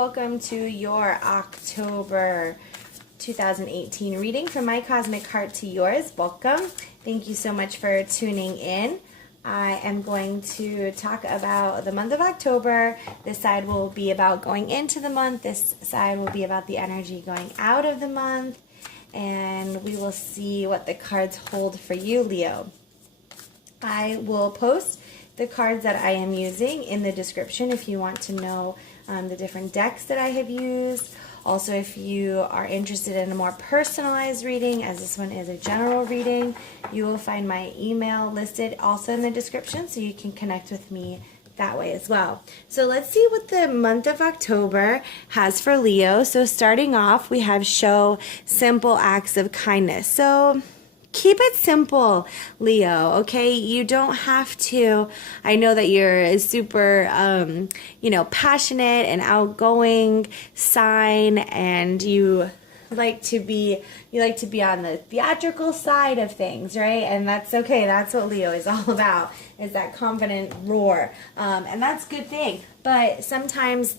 welcome to your October 2018 reading from my cosmic heart to yours. Welcome. Thank you so much for tuning in. I am going to talk about the month of October. This side will be about going into the month. This side will be about the energy going out of the month. And we will see what the cards hold for you, Leo. I will post the cards that I am using in the description if you want to know the different decks that I have used. Also, if you are interested in a more personalized reading, as this one is a general reading, you will find my email listed also in the description, so you can connect with me that way as well. So let's see what the month of October has for Leo. So starting off, we have show simple acts of kindness. So keep it simple, Leo, okay? You don't have to. I know that you're a super, passionate and outgoing sign, and you like to be on the theatrical side of things, right? And that's okay. That's what Leo is all about, is that confident roar. And that's a good thing. But sometimes,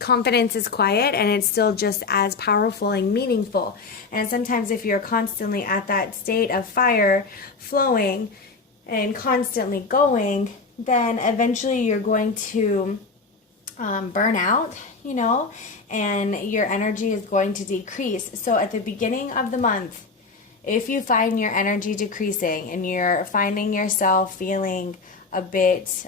confidence is quiet and it's still just as powerful and meaningful. And sometimes if you're constantly at that state of fire flowing and constantly going, then eventually you're going to burn out, and your energy is going to decrease. So at the beginning of the month, if you find your energy decreasing and you're finding yourself feeling a bit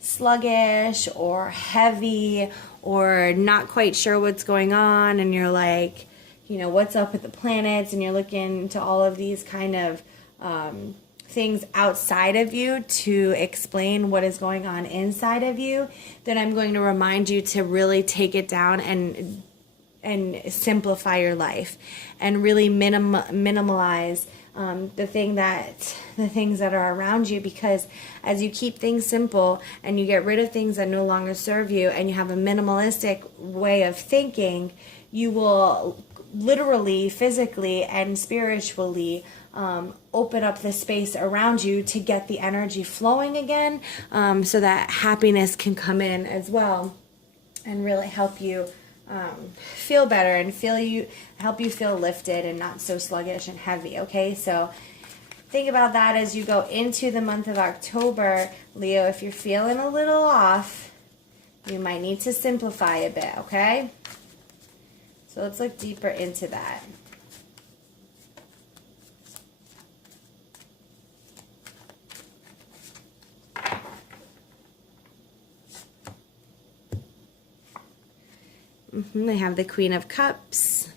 sluggish or heavy or not quite sure what's going on, and you're like, what's up with the planets, and you're looking into all of these kind of things outside of you to explain what is going on inside of you, then I'm going to remind you to really take it down and simplify your life and really minimalize the things that are around you, because as you keep things simple and you get rid of things that no longer serve you and you have a minimalistic way of thinking, you will literally, physically, and spiritually open up the space around you to get the energy flowing again, so that happiness can come in as well and really help you feel better and help you feel lifted and not so sluggish and heavy. Okay, so think about that as you go into the month of October, Leo. If you're feeling a little off, you might need to simplify a bit. Okay, so let's look deeper into that. They have the Queen of Cups.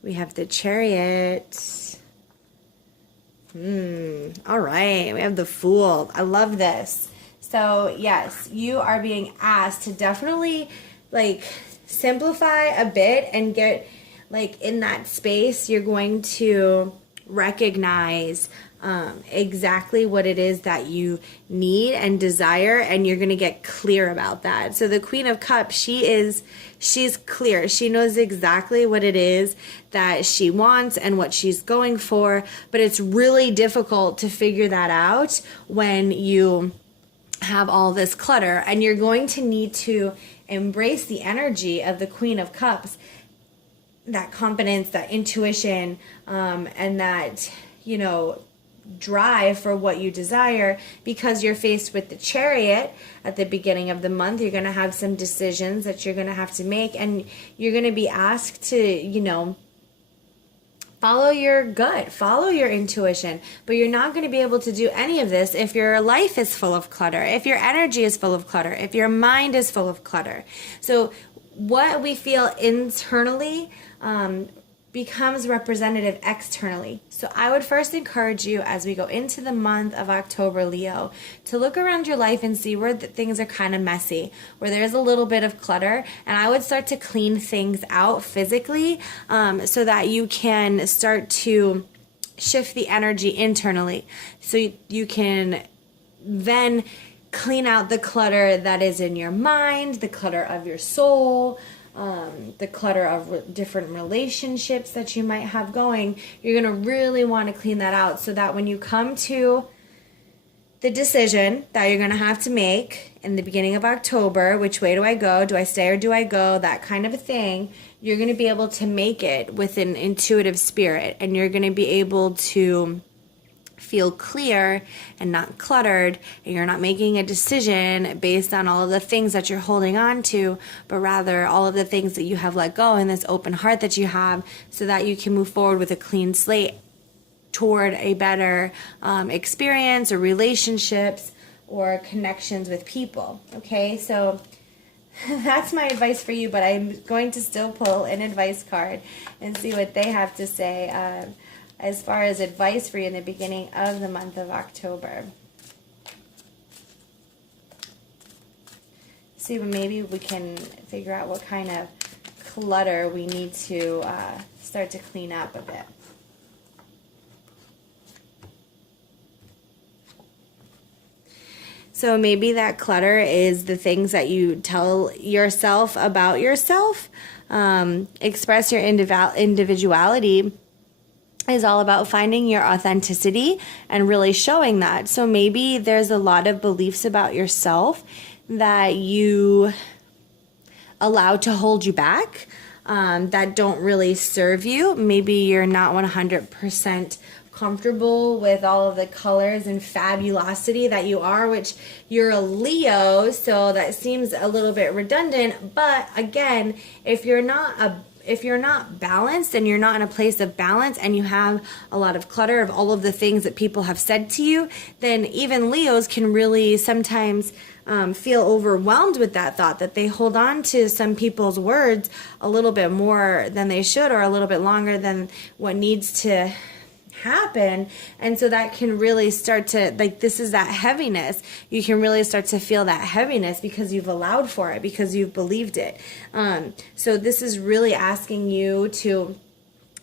We have the Chariot. All right. We have the Fool. I love this. So, yes, you are being asked to definitely, simplify a bit and get, in that space. You're going to recognize exactly what it is that you need and desire, and you're going to get clear about that. So the Queen of Cups, she's clear. She knows exactly what it is that she wants and what she's going for, but it's really difficult to figure that out when you have all this clutter, and you're going to need to embrace the energy of the Queen of Cups, that confidence, that intuition, and that, drive for what you desire, because you're faced with the Chariot at the beginning of the month. You're going to have some decisions that you're going to have to make, and you're going to be asked to, follow your gut, follow your intuition. But you're not going to be able to do any of this if your life is full of clutter, if your energy is full of clutter, if your mind is full of clutter. So what we feel internally becomes representative externally. So I would first encourage you, as we go into the month of October, Leo, to look around your life and see where things are kind of messy, where there's a little bit of clutter, and I would start to clean things out physically, so that you can start to shift the energy internally. So you can then clean out the clutter that is in your mind, the clutter of your soul, the clutter of different relationships that you might have going. You're going to really want to clean that out, so that when you come to the decision that you're going to have to make in the beginning of October. Which way do I go? Do I stay or do I go? That kind of a thing. You're going to be able to make it with an intuitive spirit, and you're going to be able to feel clear and not cluttered, and you're not making a decision based on all of the things that you're holding on to, but rather all of the things that you have let go and this open heart that you have, so that you can move forward with a clean slate toward a better experience or relationships or connections with people. Okay, so that's my advice for you, but I'm going to still pull an advice card and see what they have to say as far as advice for you in the beginning of the month of October. See, maybe we can figure out what kind of clutter we need to start to clean up a bit. So maybe that clutter is the things that you tell yourself about yourself. Express your individuality is all about finding your authenticity and really showing that. So maybe there's a lot of beliefs about yourself that you allow to hold you back, that don't really serve you. Maybe you're not 100% comfortable with all of the colors and fabulosity that you are, which you're a Leo, so that seems a little bit redundant. But again, if you're not balanced and you're not in a place of balance, and you have a lot of clutter of all of the things that people have said to you, then even Leos can really sometimes feel overwhelmed with that thought, that they hold on to some people's words a little bit more than they should, or a little bit longer than what needs to happen. And so that can really start to, like, this is that heaviness. You can really start to feel that heaviness because you've allowed for it, because you've believed it. So this is really asking you to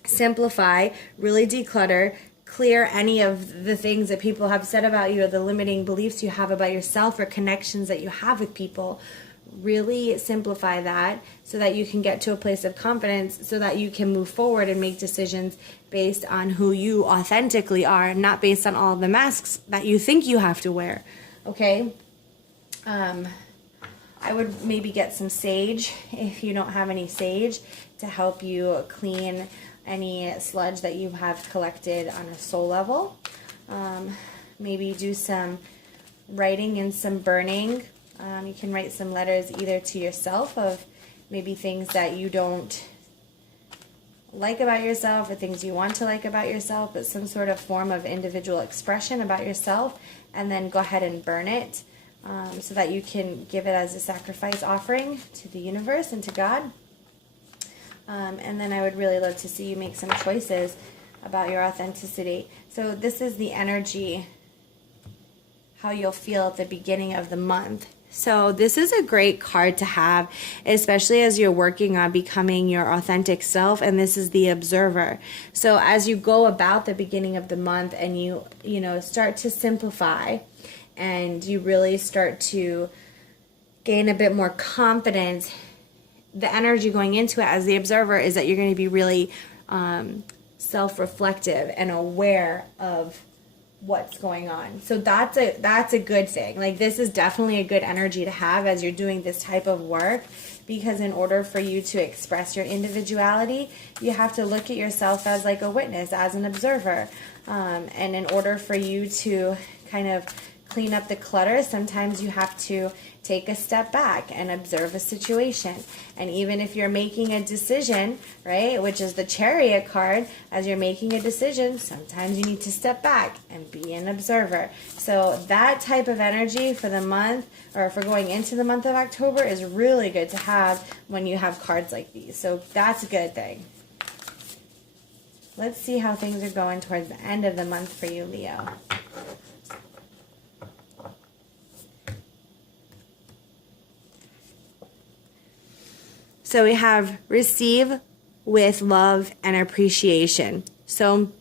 simplify, really declutter, clear any of the things that people have said about you, or the limiting beliefs you have about yourself, or connections that you have with people. Really simplify that so that you can get to a place of confidence, so that you can move forward and make decisions based on who you authentically are, not based on all of the masks that you think you have to wear. Okay? I would maybe get some sage, if you don't have any sage, to help you clean any sludge that you have collected on a soul level. Maybe do some writing and some burning. You can write some letters either to yourself of maybe things that you don't like about yourself, or things you want to like about yourself, but some sort of form of individual expression about yourself, and then go ahead and burn it, so that you can give it as a sacrifice offering to the universe and to God. And then I would really love to see you make some choices about your authenticity. So this is the energy, how you'll feel at the beginning of the month. So this is a great card to have, especially as you're working on becoming your authentic self, and this is the Observer. So as you go about the beginning of the month, and you start to simplify, and you really start to gain a bit more confidence, the energy going into it as the Observer is that you're going to be really self-reflective and aware of what's going on. So that's a good thing. Like, this is definitely a good energy to have as you're doing this type of work, because in order for you to express your individuality, you have to look at yourself as like a witness, as an observer. And in order for you to kind of clean up the clutter, sometimes you have to take a step back and observe a situation. And even if you're making a decision, right, which is the Chariot card, as you're making a decision, sometimes you need to step back and be an observer. So that type of energy for the month, or for going into the month of October, is really good to have when you have cards like these. So that's a good thing. Let's see how things are going towards the end of the month for you, Leo. So we have receive with love and appreciation. So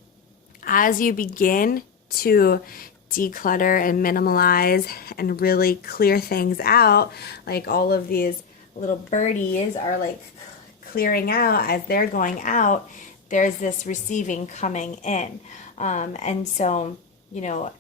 as you begin to declutter and minimalize and really clear things out, like all of these little birdies are like clearing out as they're going out, there's this receiving coming in. And so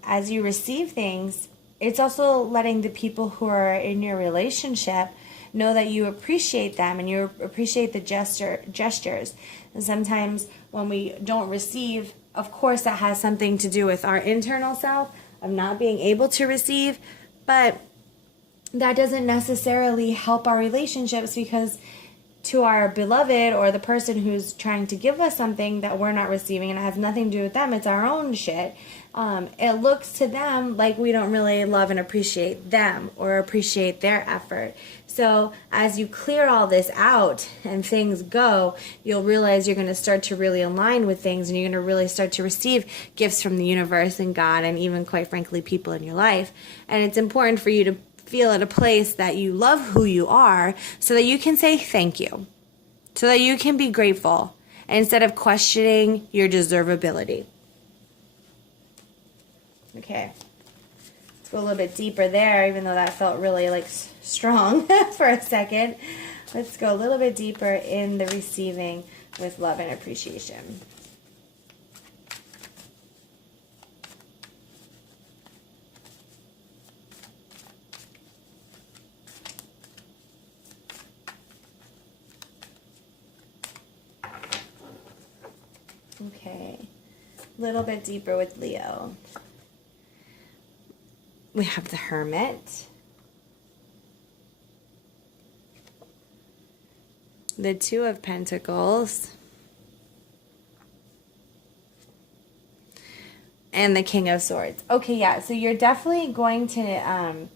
as you receive things, it's also letting the people who are in your relationship know that you appreciate them and you appreciate the gestures. And sometimes when we don't receive, of course that has something to do with our internal self of not being able to receive, but that doesn't necessarily help our relationships, because to our beloved or the person who's trying to give us something that we're not receiving, and it has nothing to do with them, it's our own shit, it looks to them like we don't really love and appreciate them or appreciate their effort. So as you clear all this out and things go, you'll realize you're going to start to really align with things, and you're going to really start to receive gifts from the universe and God, and even, quite frankly, people in your life. And it's important for you to feel at a place that you love who you are, so that you can say thank you, so that you can be grateful instead of questioning your deservability. Okay, let's go a little bit deeper there, even though that felt really like strong for a second. Let's go a little bit deeper in the receiving with love and appreciation. Okay, a little bit deeper with Leo. We have the Hermit, the Two of Pentacles, and the King of Swords. Okay, yeah, so you're definitely going to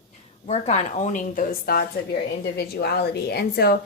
work on owning those thoughts of your individuality. And so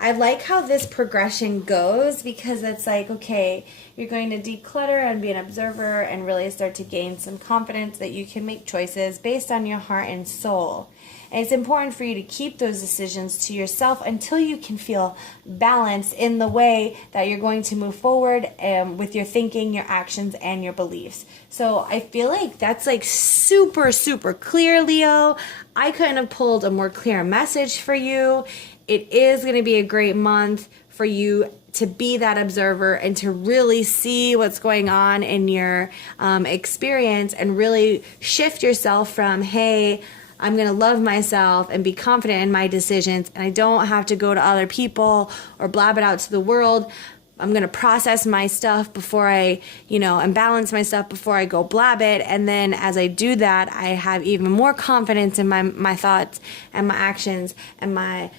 I like how this progression goes, because it's like, okay, you're going to declutter and be an observer and really start to gain some confidence that you can make choices based on your heart and soul. And it's important for you to keep those decisions to yourself until you can feel balanced in the way that you're going to move forward with your thinking, your actions, and your beliefs. So I feel like that's like super, super clear, Leo. I couldn't have pulled a more clear message for you. It is going to be a great month for you to be that observer and to really see what's going on in your experience, and really shift yourself from, hey, I'm going to love myself and be confident in my decisions, and I don't have to go to other people or blab it out to the world. I'm going to process my stuff before I, and balance my stuff before I go blab it. And then as I do that, I have even more confidence in my thoughts and my actions and my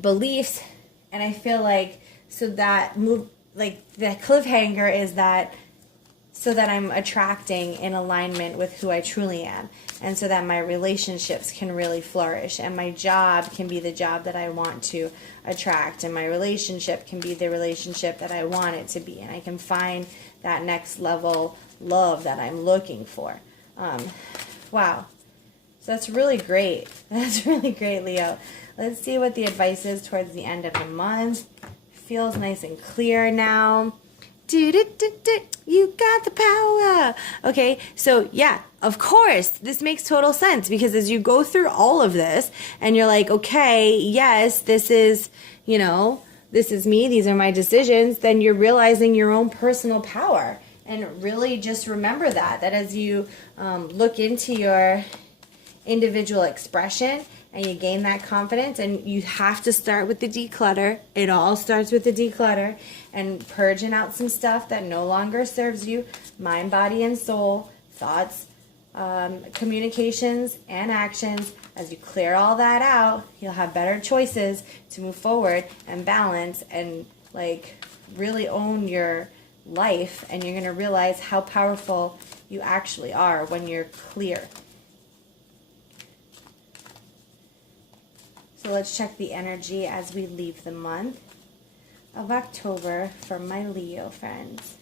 beliefs. And I feel like, so that move, like the cliffhanger is that, so that I'm attracting in alignment with who I truly am, and so that my relationships can really flourish, and my job can be the job that I want to attract, and my relationship can be the relationship that I want it to be, and I can find that next level love that I'm looking for. Wow. So that's really great. That's really great, Leo. Let's see what the advice is towards the end of the month. Feels nice and clear now. You got the power. Okay, so yeah, of course, this makes total sense, because as you go through all of this and you're like, okay, yes, this is me, these are my decisions, then you're realizing your own personal power. And really just remember that as you look into your individual expression and you gain that confidence, and you have to start with the declutter. It all starts with the declutter and purging out some stuff that no longer serves you, mind, body, and soul, thoughts, communications, and actions. As you clear all that out, you'll have better choices to move forward and balance and like really own your life, and you're going to realize how powerful you actually are when you're clear. So let's check the energy as we leave the month of October for my Leo friends.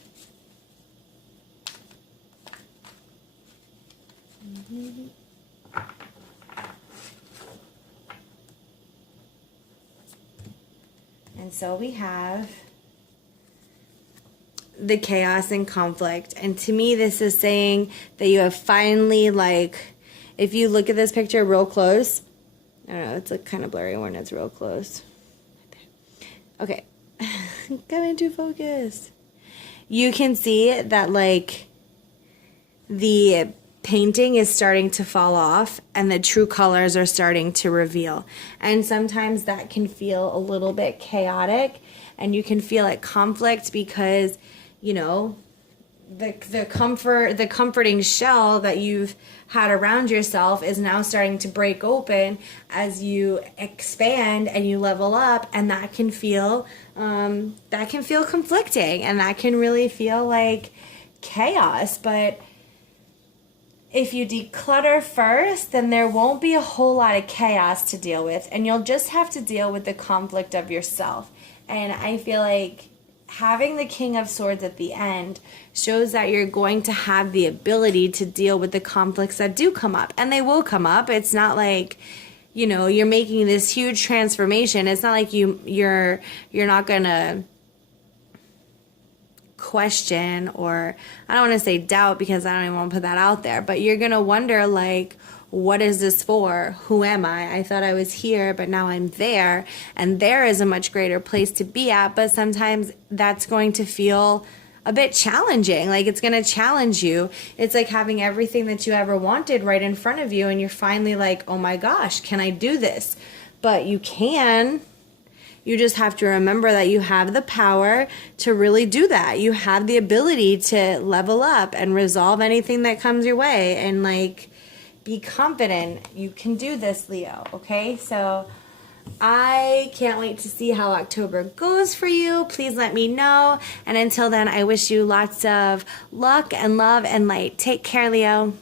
And so we have the chaos and conflict. And to me, this is saying that you have finally, like, if you look at this picture real close, I don't know, it's like kind of blurry when it's real close. Okay, come into focus. You can see that, like, the painting is starting to fall off and the true colors are starting to reveal. And sometimes that can feel a little bit chaotic, and you can feel at conflict because, you know, the comforting shell that you've had around yourself is now starting to break open as you expand and you level up, and that can feel conflicting, and that can really feel like chaos. But if you declutter first, then there won't be a whole lot of chaos to deal with, and you'll just have to deal with the conflict of yourself. And I feel like having the King of Swords at the end shows that you're going to have the ability to deal with the conflicts that do come up, and they will come up. It's not like, you know, you're making this huge transformation. It's not like you're not gonna question, or I don't want to say doubt because I don't even want to put that out there, but you're gonna wonder, like, what is this for? Who am I? I thought I was here, but now I'm there, and there is a much greater place to be at. But sometimes that's going to feel a bit challenging. Like, it's going to challenge you. It's like having everything that you ever wanted right in front of you, and you're finally like, oh my gosh, can I do this? But you can. You just have to remember that you have the power to really do that. You have the ability to level up and resolve anything that comes your way, and like, be confident. You can do this, Leo. Okay, so I can't wait to see how October goes for you. Please let me know, and until then, I wish you lots of luck and love and light. Take care, Leo.